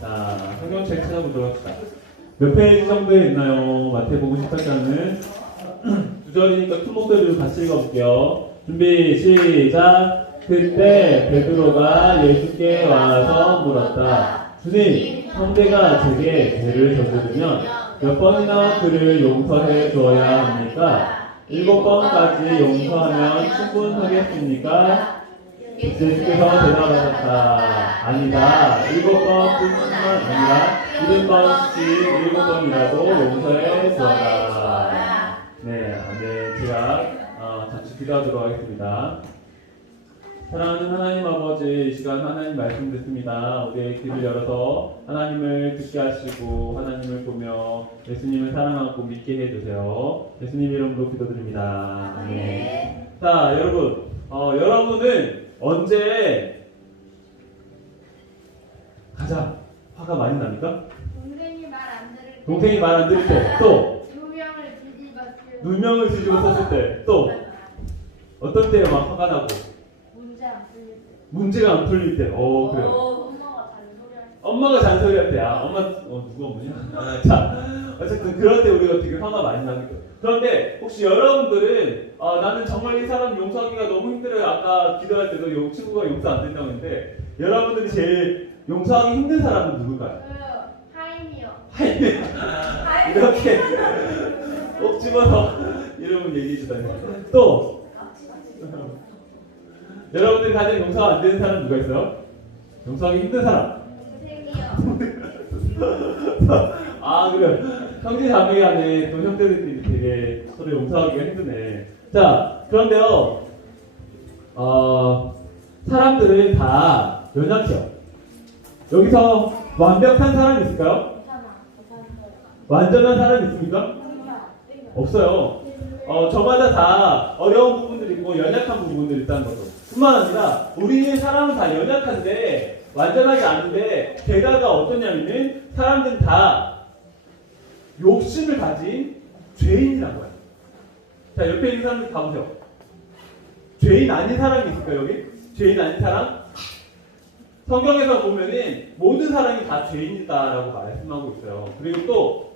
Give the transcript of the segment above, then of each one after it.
자, 성경책 찾아보도록 합시다. 몇 페이지 정도에 있나요? 마태복음 18장은 두 절이니까 큰 목소리로 같이 읽어볼게요. 준비, 시작! 그때 베드로가 예수께 와서 물었다. 주님, 형제가 제게 죄를 저지르면 몇 번이나 그를 용서해 주어야 합니까? 7번까지 용서하면 충분하겠습니까? 예수께서 대답하셨다. 아니다. 7번뿐만 아니라 70번씩 7번이라도 용서해 주어라. 네, 제가 같이 기도하도록 하겠습니다. 사랑하는 하나님 아버지, 이 시간 하나님 말씀 듣습니다. 우리의 귀를 열어서 하나님을 듣게 하시고 하나님을 보며 예수님을 사랑하고 믿게 해주세요. 예수님 이름으로 기도드립니다. 아멘. 자, 여러분, 여러분은 언제 가장 화가 많이 납니까? 동생이 말 안 들을 때, 또 누명을 뒤집어 썼을 때, 또 어떤 때에 막 화가 나고 문제가 안 풀릴 때, 그래요. 엄마가 잔소리할 때, 누가 뭐냐? 자, 어쨌든 그럴 때 우리가 되게 화가 많이 나는 거예요. 그런데 혹시 여러분들은 나는 정말 이 사람 용서하기가 너무 힘들어요. 아까 기도할 때도 친구가 용서 안 된다고 했는데 여러분들이 제일 용서하기 힘든 사람은 누굴까요? 하임이요. 이렇게 꼭 집어서 이름을 얘기해 주다니. 또 여러분들이 가장 용서가 안 되는 사람 누가 있어요? 용서하기 힘든 사람. 그래요. 형제 자매 간에 또 형제들끼리 되게 서로 용서하기가 힘드네. 자, 그런데요, 사람들은 다 연약해요. 여기서 완벽한 사람이 있을까요? 완전한 사람이 있습니까? 없어요. 저마다 다 어려운 부분들이 있고 연약한 부분들이 있다는 거죠. 뿐만 아니라 우리는 사람은 다 연약한데 완전하지 않은데 게다가 어떠냐면은 사람들은 다 욕심을 가진 죄인이라고 해요. 자, 옆에 있는 사람들 다 보세요. 죄인 아닌 사람이 있을까요, 여기? 죄인 아닌 사람? 성경에서 보면은 모든 사람이 다 죄인이다라고 말씀하고 있어요. 그리고 또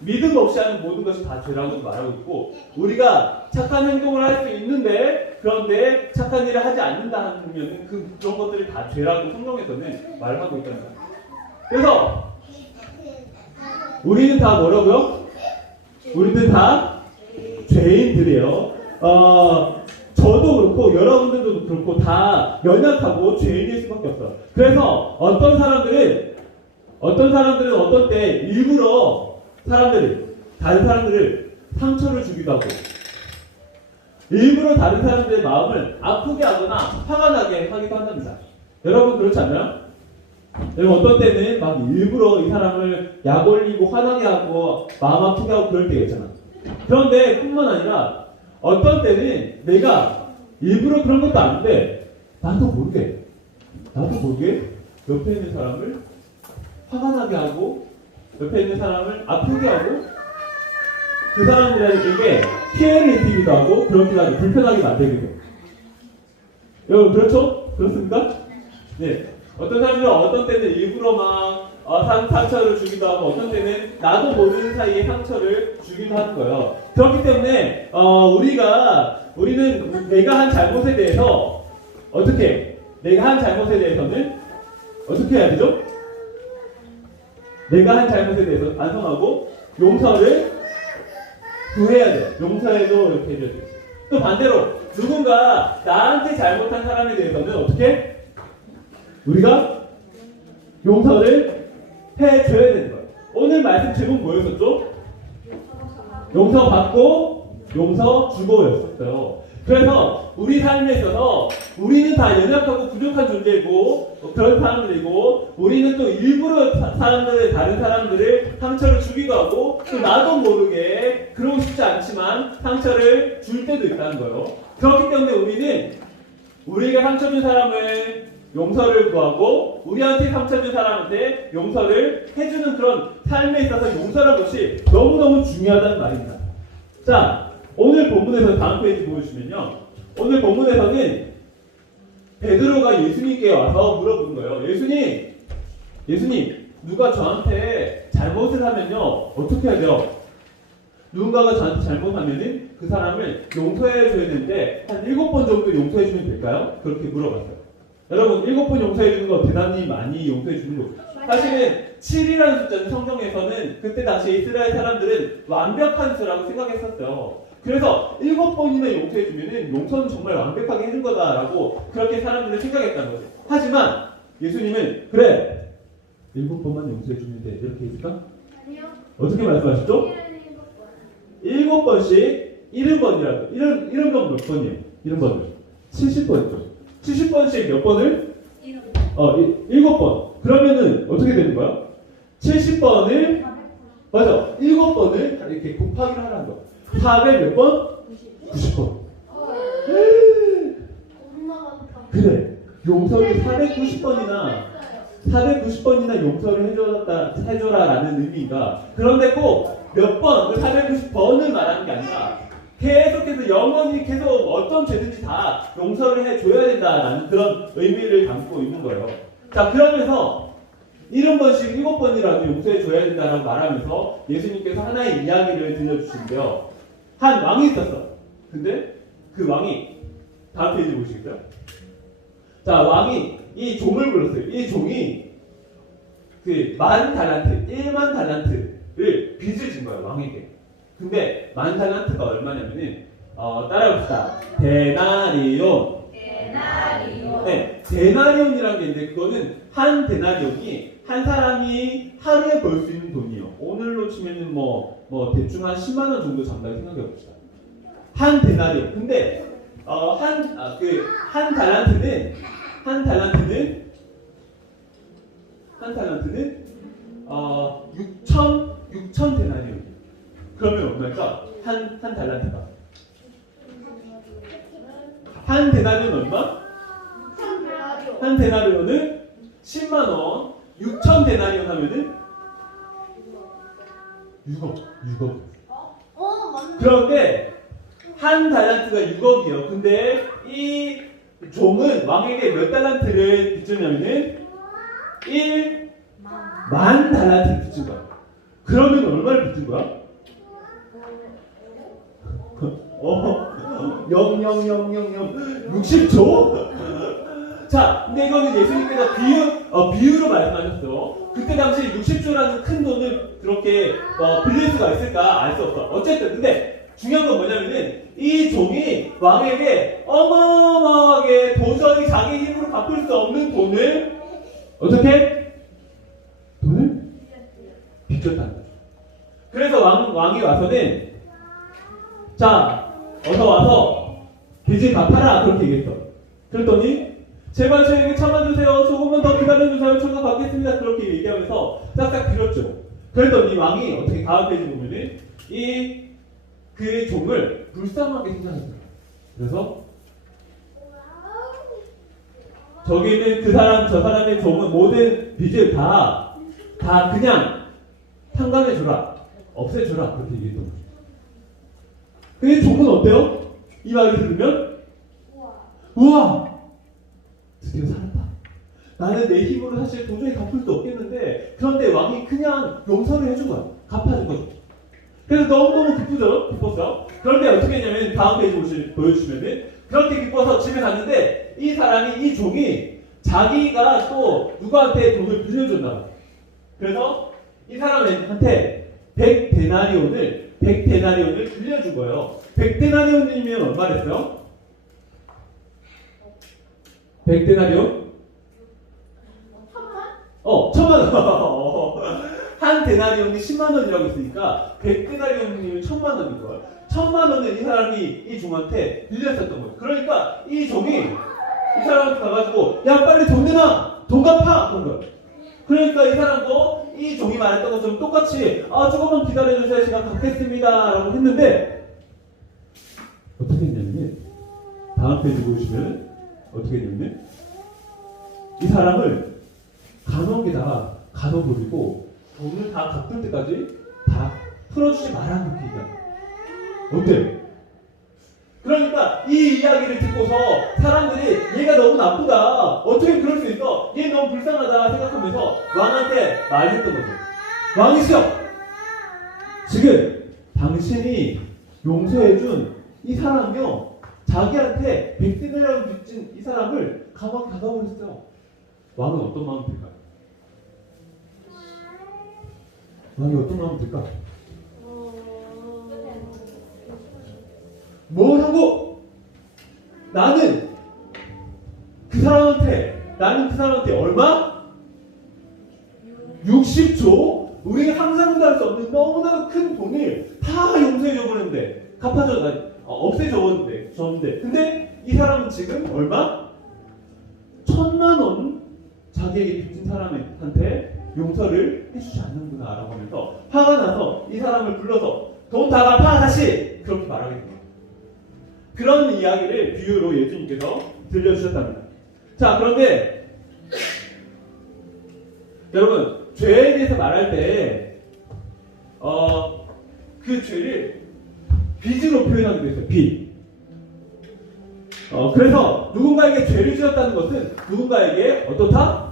믿음 없이 하는 모든 것이 다 죄라고 말하고 있고, 우리가 착한 행동을 할 수 있는데 그런데 착한 일을 하지 않는다 하면 그런 것들이 다 죄라고 성경에서는 말하고 있다는 거예요. 그래서 우리는 다 뭐라고요? 우리는 다 죄인들이에요. 저도 그렇고 여러분들도 그렇고 다 연약하고 죄인일 수밖에 없어요. 그래서 어떤 사람들은 어떤 때 일부러 다른 사람들을 상처를 주기도 하고 일부러 다른 사람들의 마음을 아프게 하거나 화가 나게 하기도 한답니다. 여러분 그렇지 않나요? 여러분 어떤 때는 막 일부러 이 사람을 약 올리고 화나게 하고 마음 아프게 하고 그럴 때가 있잖아. 그런데 뿐만 아니라 어떤 때는 내가 일부러 그런 것도 아닌데 나도 모르게 옆에 있는 사람을 화가 나게 하고 옆에 있는 사람을 아프게 하고 그 사람들에게 피해를 입히기도 하고 그렇기도 하고 불편하게 만들기도 해요. 여러분 그렇죠? 그렇습니까? 네. 어떤 사람들은 어떤 때는 일부러 막 상처를 주기도 하고 어떤 때는 나도 모르는 사이에 상처를 주기도 하는 거예요. 그렇기 때문에 우리는 내가 한 잘못에 대해서 내가 한 잘못에 대해서는 어떻게 해야 되죠? 내가 한 잘못에 대해서 반성하고 용서를 구해야 돼요. 용서해도 이렇게 해줘야 돼요. 또 반대로 누군가 나한테 잘못한 사람에 대해서는 어떻게? 우리가 용서를 해줘야 되는 거예요. 오늘 말씀 제목 뭐였었죠? 용서받고 용서주고였었어요. 그래서 우리 삶에 있어서 우리는 다 연약하고 부족한 존재이고 그런 사람들이고 우리는 또 일부러 다른 사람들을 상처를 주기도 하고 또 나도 모르게 그러고 싶지 않지만 상처를 줄 때도 있다는 거예요. 그렇기 때문에 우리는 우리가 상처 준 사람을 용서를 구하고 우리한테 상처 준 사람한테 용서를 해주는 그런 삶에 있어서 용서라는 것이 너무너무 중요하다는 말입니다. 자, 오늘 본문에서 다음 페이지 보여주시면요. 오늘 본문에서는 베드로가 예수님께 와서 물어보는 거예요. 예수님, 예수님, 누가 저한테 잘못을 하면요, 어떻게 해야 돼요? 누군가가 저한테 잘못하면은 그 사람을 용서해 줘야 되는데 한 7번 정도 용서해 주면 될까요? 그렇게 물어봤어요. 여러분, 7번 용서해 주는 거 대단히 많이 용서해 주는 거. 사실은 7이라는 숫자는 성경에서는 그때 당시 이스라엘 사람들은 완벽한 수라고 생각했었어요. 그래서 7번이나 용서해 주면은 용서는 정말 완벽하게 해준 거다라고 그렇게 사람들은 생각했다는 거죠. 하지만 예수님은 그래, 7번만 용서해 주면 돼, 이렇게 했을까? 아니요. 어떻게 말씀하셨죠? 7번씩 70번이라고. 70번 몇 번이에요? 70번을 70번이죠. 70번씩 몇 번을? 7번. 그러면은 어떻게 되는 거야? 70번을 맞아. 7번을 이렇게 곱하기를 하라는 거야. 400 몇 번? 90번. 그래. 용서를 490번이나 용서를 해줘라라는 의미가. 그런데 꼭 몇 번, 그 490번을 말하는 게 아니라 계속해서 영원히 계속 어떤 죄든지 다 용서를 해줘야 된다라는 그런 의미를 담고 있는 거예요. 자, 그러면서 70번씩 7번이라도 용서해줘야 된다라고 말하면서 예수님께서 하나의 이야기를 들려주시는데요. 한 왕이 있었어. 근데 그 왕이 다음 페이지 보시겠어요? 자, 왕이 이 종을 불렀어요. 이 종이 그 10,000달란트, 10,000달란트를 빚을 진 거예요, 왕에게. 근데 10,000달란트가 얼마냐면은 따라해봅시다. 데나리온. 네, 데나리온이라는 게 있는데 그거는 한 데나리온이 한 사람이 하루에 벌 수 있는 돈이에요. 오늘로 치면은 뭐 대충 한 10만 원 정도 잡는다고 생각해 봅시다. 한 데나리온. 근데 한 달란트는 6천 데나리온. 그러면 얼마일까? 한 달란트가. 한 데나리온 얼마? 한 데나리온은 10만 원. 6천 데나리온 하면은 6억. 그런데 한 달란트가 6억이에요. 근데 이 종은 왕에게 몇 달란트를 빚주냐면은 1만 달란트를 빚준 거야. 그러면 얼마를 빚준 거야? 60조? 자, 근데 이거는 예수님께서 비유로 말씀하셨어. 그때 당시 60조라는 큰 돈을 그렇게 빌릴 수가 있을까? 알 수 없어. 어쨌든, 근데 중요한 건 뭐냐면은 이 종이 왕에게 어마어마하게 도저히 자기 힘으로 갚을 수 없는 돈을 어떻게? 돈을 빚졌다는 거죠. 그래서 왕이 와서는 자, 어서 와서 빚을 갚아라 그렇게 얘기했어. 그랬더니 제발 저에게 참아주세요. 조금만 더 기다려주세요. 저가 갚겠습니다. 그렇게 얘기하면서 싹싹 빌었죠. 그랬더니 왕이 어떻게 다음 페이지 보면은 그 종을 불쌍하게 생각했어요. 그래서 저기 있는 저 사람의 종은 모든 빚을 다 그냥 탕감해줘라. 없애줘라. 그렇게 얘기했던 거죠. 근데 종은 어때요? 이 말을 들으면 우와! 드디어 살았다. 나는 내 힘으로 사실 도저히 갚을 수 없겠는데 그런데 왕이 그냥 용서를 해준 거야. 갚아준 거죠. 그래서 너무너무 기뻤어요. 그런데 어떻게 했냐면 다음 페이지 보여주시면은 그렇게 기뻐서 집에 갔는데 이 종이 자기가 또 누구한테 돈을 빌려줬나. 그래서 이 사람한테 100데나리온을 빌려준 거예요. 100데나리온이면 얼마랬어요? 100데나리온? 1,000만 원. 한 데나리온이 10만 원이라고 했으니까 100데나리온이면 1,000만 원인걸. 1,000만 원을 이 사람이 이 종한테 빌렸었던 거예요. 그러니까 이 종이 이 사람한테 가가지고 야 빨리 돈 내놔! 돈 갚아! 그런 거예요. 그러니까 이 사람도 이 종이 말했던 것처럼 똑같이 조금만 기다려주세요. 제가 갚겠습니다. 라고 했는데 어떻게 했냐면 다음 페이지 보시면 어떻게 했냐면 이 사람을 감옥에다가 가둬버리고 돈을 다 갚을 때까지 다 풀어주지 말라는 얘기야. 어때? 그러니까 이 이야기를 듣고서 사람들이 얘가 너무 나쁘다. 어떻게 그럴 수 있어? 얘 너무 불쌍하다 생각하면서 왕한테 말했던 거죠. 왕이시여, 지금 당신이 용서해준 이 사람이요, 자기한테 100대나리온을 빚진 이 사람을 감옥에 가둬버렸어요. 왕은 어떤 마음이 들까요? 왕이 어떤 마음이 들까? 뭘 하고? 나는 그 사람한테 얼마? 60조? 우리가 상상도 할 수 없는 너무나 큰 돈을 다 용서해줘 버렸는데, 없애줬는데, 근데 이 사람은 지금 얼마? 1,000,000원 자기에게 빚진 사람한테 용서를 해주지 않는구나 라고 하면서 화가 나서 이 사람을 불러서 돈 다 갚아 다시! 그렇게 말하게 됩니다. 그런 이야기를 비유로 예수님께서 들려주셨답니다. 자, 그런데 여러분, 죄에 대해서 말할 때 그 죄를 빚으로 표현하기도 했어요. 빚. 그래서 누군가에게 죄를 지었다는 것은 누군가에게 어떻다?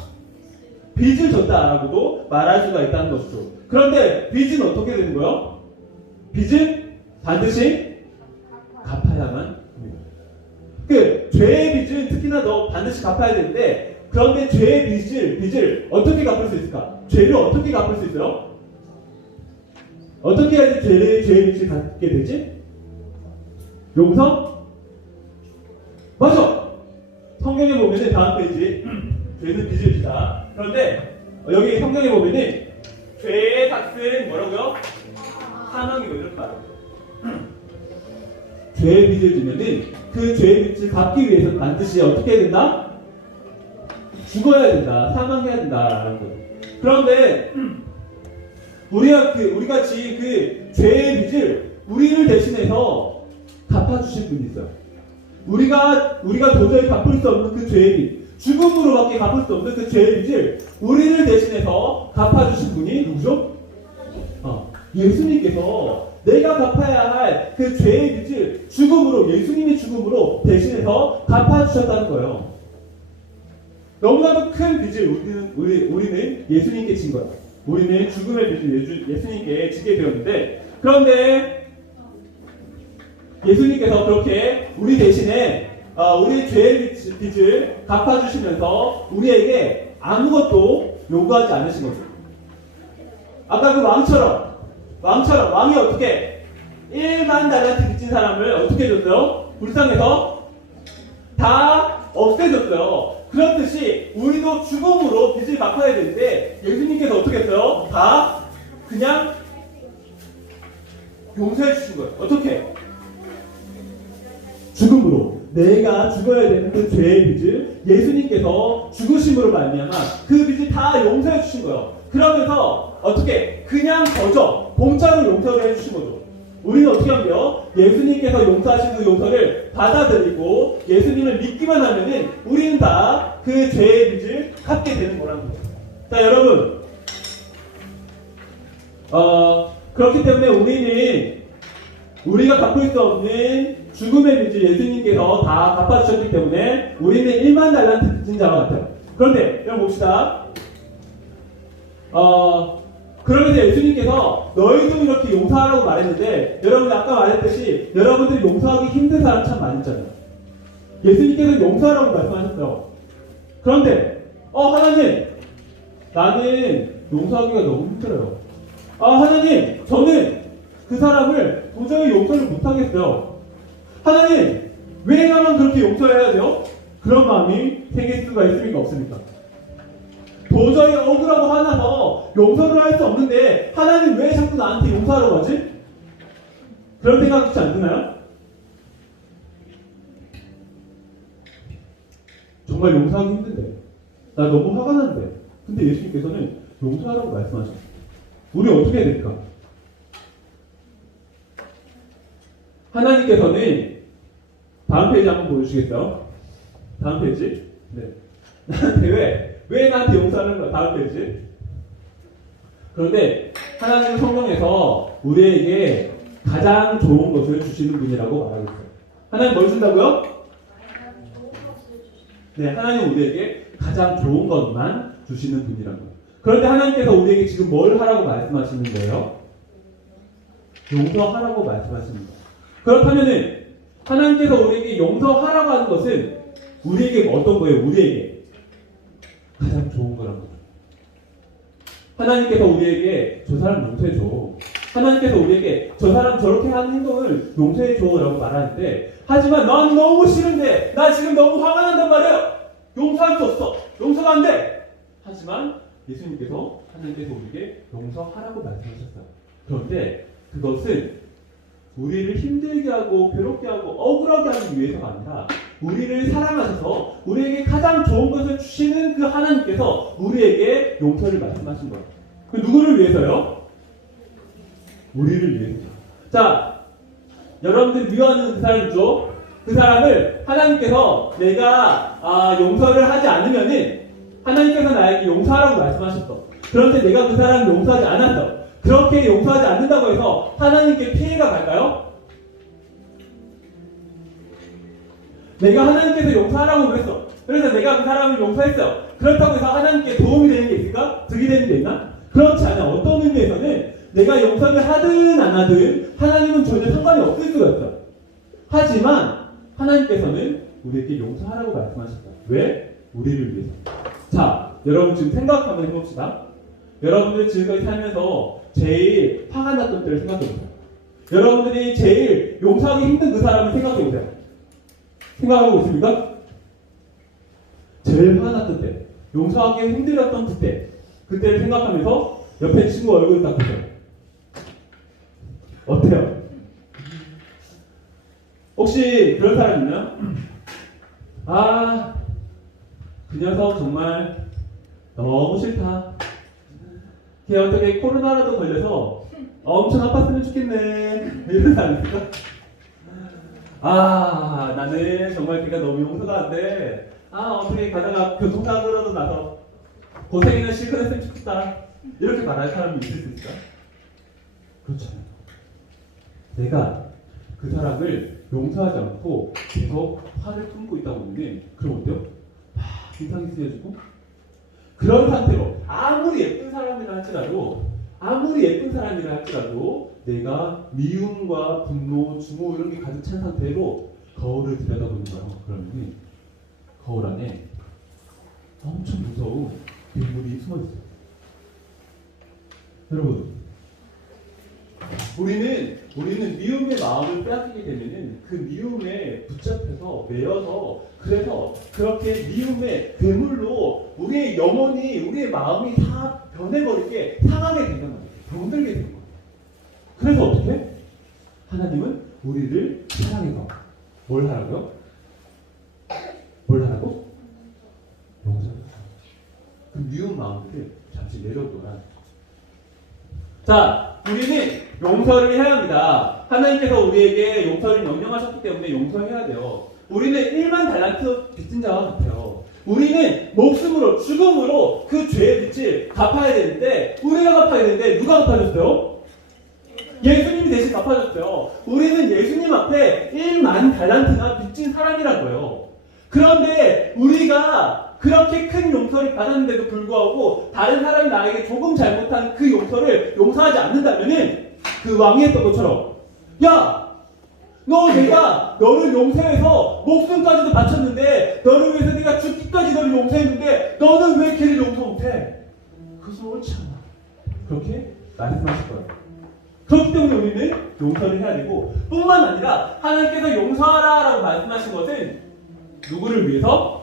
빚을 졌다라고도 말할 수가 있다는 것이죠. 그런데 빚은 어떻게 되는 거예요? 빚은 반드시 갚아야만 합니다. 그 죄의 빚은 특히나 너 반드시 갚아야 되는데, 그런데 죄의 빚을 어떻게 갚을 수 있을까? 죄를 어떻게 갚을 수 있어요? 어떻게 해야지 죄의 빚을 갚게 되지? 용서? 맞아! 성경에 보면은 다음 페이지 죄는 빚을 지다. 그런데 여기 성경에 보면은 죄의 값은 뭐라고요? 사망이고 이렇게 말합니다. 죄의 빚을 지면은 그 죄의 빚을 갚기 위해서 반드시 어떻게 해야 된다? 죽어야 된다. 사망해야 된다라는 거예요. 그런데 우리 같이 그 죄의 빚을 우리를 대신해서 갚아주실 분이 있어요. 우리가 도저히 갚을 수 없는 그 죄의 빚, 죽음으로밖에 갚을 수 없는 그 죄의 빚을 우리를 대신해서 갚아주신 분이 누구죠? 예수님께서 내가 갚아야 할 그 죄의 빚을 예수님의 죽음으로 대신해서 갚아주셨다는 거예요. 너무나도 큰 빚을 우리는 예수님께 진 거예요. 우리는 죽음의 빚을 예수님께 지게 되었는데, 그런데 예수님께서 그렇게 우리 대신에 우리 죄의 빚을 갚아주시면서 우리에게 아무것도 요구하지 않으신 거죠. 아까 그 왕처럼 왕이 어떻게 1만 달란트 빚진 사람을 어떻게 해줬어요? 불쌍해서 다 없애줬어요. 그렇듯이 우리도 죽음으로 빚을 갚아야 되는데 예수님께서 어떻게 했어요? 다 그냥 용서해 주신 거예요. 어떻게? 죽음으로. 내가 죽어야 되는 그 죄의 빚을 예수님께서 죽으심으로 말미암아 그 빚을 다 용서해 주신 거예요. 그러면서 어떻게? 그냥 공짜로 용서를 해주신 거죠. 우리는 어떻게 하면 돼요? 예수님께서 용서하신 그 용서를 받아들이고 예수님을 믿기만 하면은 우리는 다 그 죄의 빚을 갚게 되는 거라는 거예요. 자, 여러분, 그렇기 때문에 우리가 갚을 수 없는 죽음의 빚을 예수님께서 다 갚아주셨기 때문에 우리는 1만 달란트 빚진 자와 같아요. 그런데 여러분 봅시다. 그러면서 예수님께서 너희도 이렇게 용서하라고 말했는데, 여러분이 아까 말했듯이 여러분들이 용서하기 힘든 사람 참 많았잖아요. 예수님께서 용서하라고 말씀하셨어요. 그런데 하나님, 나는 용서하기가 너무 힘들어요. 하나님, 저는 그 사람을 도저히 용서를 못하겠어요. 하나님, 왜 나만 그렇게 용서해야 돼요? 그런 마음이 생길 수가 있습니까? 없습니까? 도저히 억울하고 화나서 용서를 할 수 없는데 하나님 왜 자꾸 나한테 용서하라고 하지? 그런 생각 혹시 안 드나요? 정말 용서하기 힘든데, 나 너무 화가 나는데, 근데 예수님께서는 용서하라고 말씀하셨어요. 우리 어떻게 해야 될까? 하나님께서는 다음 페이지 한번 보여주시겠어요? 다음 페이지. 네. 나한테 왜 나한테 용서하는 거야? 다음 페이지. 그런데 하나님은 성경에서 우리에게 가장 좋은 것을 주시는 분이라고 말하고 있어요. 하나님 뭘 준다고요? 네, 하나님 우리에게 가장 좋은 것만 주시는 분이라는 거예요. 그런데 하나님께서 우리에게 지금 뭘 하라고 말씀하시는 거예요? 용서하라고 말씀하시는 거예요. 그렇다면은 하나님께서 우리에게 용서하라고 하는 것은 우리에게 어떤 거예요? 우리에게 가장 좋은 거란 거예요. 하나님께서 우리에게 저 사람 용서해줘. 하나님께서 우리에게 저 사람 저렇게 하는 행동을 용서해줘라고 말하는데, 하지만 난 너무 싫은데, 나 지금 너무 화가 난단 말이에요. 용서할 수 없어. 용서가 안 돼. 하지만 예수님께서 하나님께서 우리에게 용서하라고 말씀하셨어요. 그런데 그것은 우리를 힘들게 하고 괴롭게 하고 억울하게 하기 위해서가 아니라 우리를 사랑하셔서 우리에게 가장 좋은 것을 주시는 그 하나님께서 우리에게 용서를 말씀하신 거예요. 그 누구를 위해서요? 우리를 위해서. 자, 여러분들 미워하는 그 사람 있죠? 그 사람을 하나님께서 내가 용서를 하지 않으면은 하나님께서 나에게 용서하라고 말씀하셨어. 그런데 내가 그 사람을 용서하지 않았어. 그렇게 용서하지 않는다고 해서 하나님께 피해가 갈까요? 내가 하나님께서 용서하라고 그랬어. 그래서 내가 그 사람을 용서했어. 그렇다고 해서 하나님께 도움이 되는 게 있을까? 득이 되는 게 있나? 그렇지 않아. 어떤 의미에서는 내가 용서를 하든 안 하든 하나님은 전혀 상관이 없을 수가 있어요. 하지만 하나님께서는 우리에게 용서하라고 말씀하셨다. 왜? 우리를 위해서. 자, 여러분 지금 생각 한번 해봅시다. 여러분들 지금까지 살면서 제일 화가 났던 때를 생각해보세요. 여러분들이 제일 용서하기 힘든 그 사람을 생각해보세요. 생각하고 있습니까? 제일 화가 났던 때, 용서하기 힘들었던 그때를 생각하면서 옆에 친구 얼굴을 딱 보세요. 어때요? 혹시 그런 사람 있나요? 그 녀석 정말 너무 싫다. 걔 어떻게 코로나라도 걸려서 엄청 아팠으면 좋겠네. 이런 사람 있을까? 나는 정말 걔가 너무 용서가 안 돼. 어떻게 가다가 교통사고라도 나서 고생이나 실컷 했으면 좋겠다. 이렇게 말할 사람이 있을 수 있을까? 그렇잖아요. 내가 그 사람을 용서하지 않고 계속 화를 품고 있다 보면 그럼 어때요? 인상이 쓰여지고 그런 상태로 아무리 예쁜 사람이라 할지라도 내가 미움과 분노, 증오 이런 게 가득 찬 상태로 거울을 들여다보는 거예요. 그러면 거울 안에 엄청 무서운 괴물이 숨어 있어요. 여러분, 우리는 미움의 마음을 빼앗기게 되면은 그 미움에 붙잡혀서 매여서 그래서 그렇게 미움의 괴물로 우리의 영혼이 우리의 마음이 다 변해버리게 상하게 된단 말이에요. 병들게 되는 거예요. 그래서 어떻게? 하나님은 우리를 사랑해서 뭘 하라고요? 뭘 하라고? 용서해요. 그 미운 마음을 잠시 내려놓으라. 자, 우리는 용서를 해야 합니다. 하나님께서 우리에게 용서를 명령하셨기 때문에 용서해야 돼요. 우리는 1만 달란트 빚진 자와 같아요. 우리는 목숨으로, 죽음으로 그 죄의 빚을 갚아야 되는데 우리가 갚아야 되는데 누가 갚아줬어요? 예수님이 대신 갚아줬어요. 우리는 예수님 앞에 1만 달란트나 빚진 사람이라고요. 그런데 우리가 그렇게 큰 용서를 받았는데도 불구하고 다른 사람이 나에게 조금 잘못한 그 용서를 용서하지 않는다면은 그 왕이 했던 것처럼 야! 내가 너를 용서해서 목숨까지도 바쳤는데 너를 위해서 내가 죽기까지 너를 용서했는데 너는 왜 걔를 용서 못해? 그것은 옳지 않아. 그렇게 말씀하실 거예요. 그렇기 때문에 우리는 용서를 해야 되고 뿐만 아니라 하나님께서 용서하라라고 말씀하신 것은 누구를 위해서?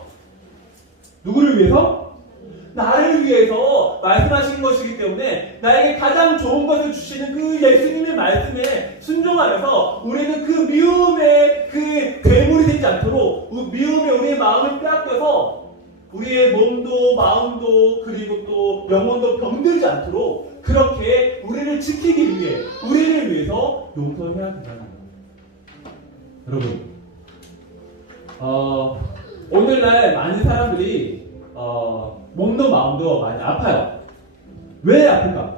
나를 위해서 말씀하신 것이기 때문에 나에게 가장 좋은 것을 주시는 그 예수님의 말씀에 순종하여서 우리는 그 미움의 그 괴물이 되지 않도록 미움에 우리의 마음을 빼앗겨서 우리의 몸도 마음도 그리고 또 영혼도 병들지 않도록 그렇게 우리를 지키기 위해 우리를 위해서 용서해야 된다는 거예요. 여러분 오늘날 많은 사람들이 몸도 마음도 많이 아파요. 왜 아플까?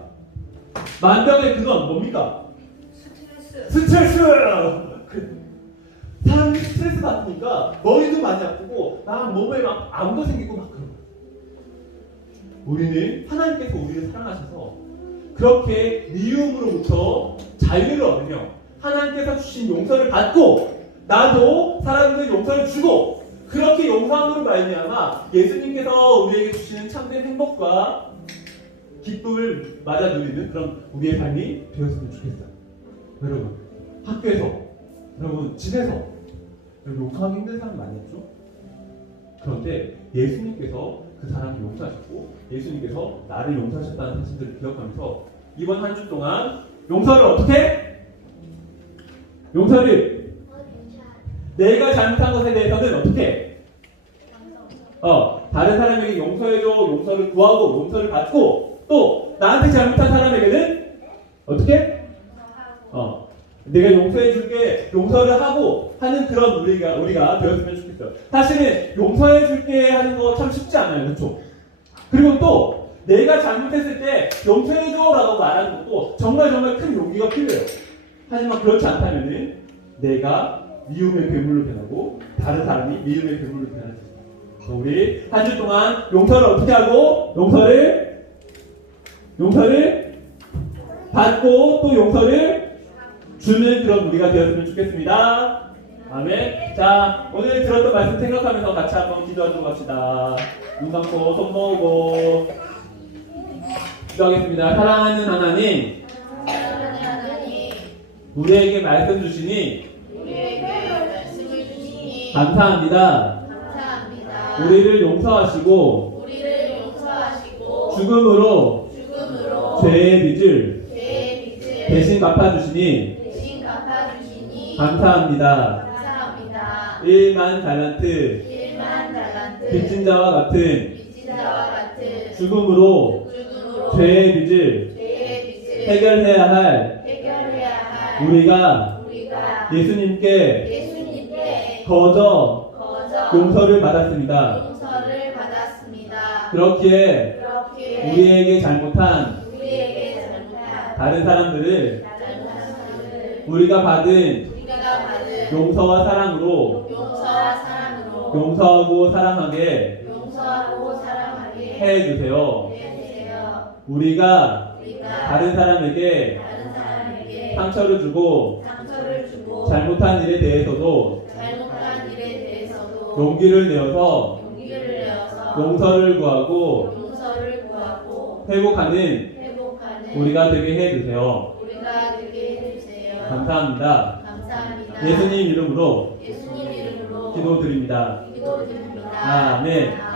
만병의 근원 뭡니까? 스트레스! 사람이 스트레스 받으니까 머리도 많이 아프고 막 몸에 막 암도 생기고 막 그런 거예요. 우리는 하나님께서 우리를 사랑하셔서 그렇게 미움으로부터 자유를 얻으며 하나님께서 주신 용서를 받고 나도 사람들 용서를 주고 그렇게 용서함으로 말미암아 예수님께서 우리에게 주시는 참된 행복과 기쁨을 맞아 누리는 그런 우리의 삶이 되었으면 좋겠어요. 여러분 학교에서 여러분 집에서 여러분 용서하기 힘든 사람 많이 있죠? 그런데 예수님께서 그 사람을 용서하셨고 예수님께서 나를 용서하셨다는 사실들을 기억하면서 이번 한 주 동안 용서를 어떻게? 용서를 내가 잘못한 것에 대해서는 어떻게? 다른 사람에게 용서해줘, 용서를 구하고 용서를 받고 또 나한테 잘못한 사람에게는 어떻게? 내가 용서해줄게, 용서를 하고 하는 그런 우리가 되었으면 좋겠어요. 사실은 용서해줄게 하는 거 참 쉽지 않아요, 그렇죠? 그리고 또 내가 잘못했을 때 용서해줘라고 말하는 것도 정말 큰 용기가 필요해요. 하지만 그렇지 않다면은 내가 미움의 괴물로 변하고 다른 사람이 미움의 괴물로 변할 수 있어요. 우리 한 주 동안 용서를 어떻게 하고 용서를 받고 또 용서를 주는 그런 우리가 되었으면 좋겠습니다. 아멘. 자, 오늘 들었던 말씀 생각하면서 같이 한번 기도하도록 합시다. 눈 감고 손 모으고 기도하겠습니다. 사랑하는 하나님, 우리에게 말씀 주시니 감사합니다. 우리를 용서하시고 죽음으로 죄의 빚을 대신 갚아주시니 감사합니다. 1만 달란트 빚진 자와 같은 죽음으로 죄의 빚을 해결해야 할 우리가 예수님께 거저 용서를 받았습니다. 그렇기에 우리에게 잘못한 다른 사람들을 우리가 받은 용서와 사랑으로 용서하고 사랑하게 해주세요. 우리가 다른 사람에게 상처를 주고 잘못한 일에 대해서도 용기를 내어서 용서를 구하고 회복하는 우리가 되게 해주세요. 감사합니다. 예수님 이름으로 기도드립니다. 아멘.